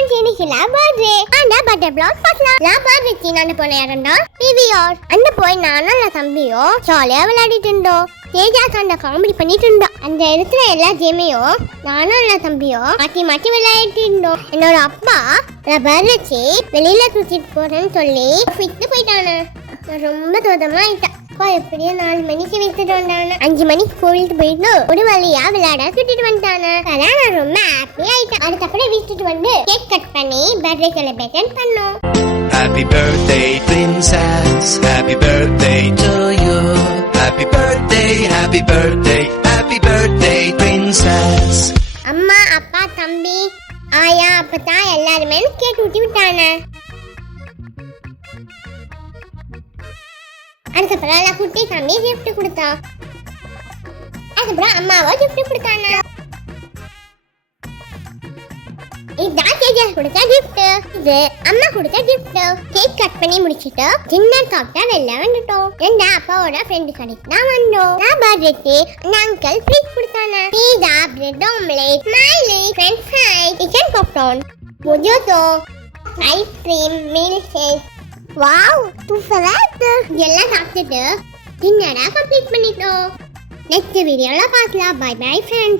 Friends இன்னைக்கு birthday அந்த birthday block பார்க்கலாம். பர்த்டே நான் போன யாரண்டா பிவிஆர் அந்த போய் நானும் தம்பியோ ஜாலியா விளையாடிட்டு இருந்தோம். தேஜா சண்டை காமெடி பண்ணிட்டு இருந்தோம். அந்த இடத்துல எல்லா கேமையும் நானும் தம்பியோ மாட்டி மாட்டி விளையாடிட்டு இருந்தோம். என்னோட அப்பா ரப்பர் வச்சு வெளியில தூக்கிட்டு போறேன்னு சொல்லி விட்டு போயிட்டானு. நான் ரொம்ப தோதமா ஆயிட்டேன். அப்பா எப்படியோ 4 மணிக்கு விட்டுட்டு வந்தானு. 5 மணிக்கு கோவிலுக்கு போயிட்டு ஒரு வழியா விளையாட சுட்டிட்டு வந்துட்டானு. அதான் நான் ரொம்ப ஹாப்பி ஆயிட்டேன். அதுக்கப்புறம் விட்டுட்டு வந்து கேக் கட் பண்ணி பர்த்டே செலிப்ரேஷன் பண்ணோம். Happy birthday princess, happy birthday to you. Happy birthday, happy birthday, happy birthday princess. அம்மா அப்பா தம்பி ஆயா அப்பத்தா எல்லாருமே கேக் ஊட்டி விட்டானே. அதுக்கப்புறம் நான் குட்டி தம்பி கிஃப்ட் கொடுத்தா. அதுக்கப்புறம் அம்மாவோ கிஃப்ட் கொடுத்தாங்க. இதான் தேஜா கொடுத்த கிஃப்ட். இது அம்மா கொடுத்த கிஃப்ட். கேக் கட் பண்ணி முடிச்சிட்டு டின்னர் சாப்பிட்டா வெளில வந்துட்டோம். எங்க அப்பாவோட ஃப்ரெண்டு கடைக்கு தான் வந்தோம். நான் பர்த்டேக்கு அங்கிள் ட்ரீட் கொடுத்தாங்க. Pizza, bread omelette, smiley, French fry, chicken popcorn, mojito, ice cream, milkshake. Wow சூப்பரா இருக்கு. எல்லாம் சாப்பிட்டுட்டு டின்னரை கம்ப்ளீட் பண்ணிட்டோம். நெக்ஸ்ட் வீடியோல பார்க்கலாம். Bye bye friends.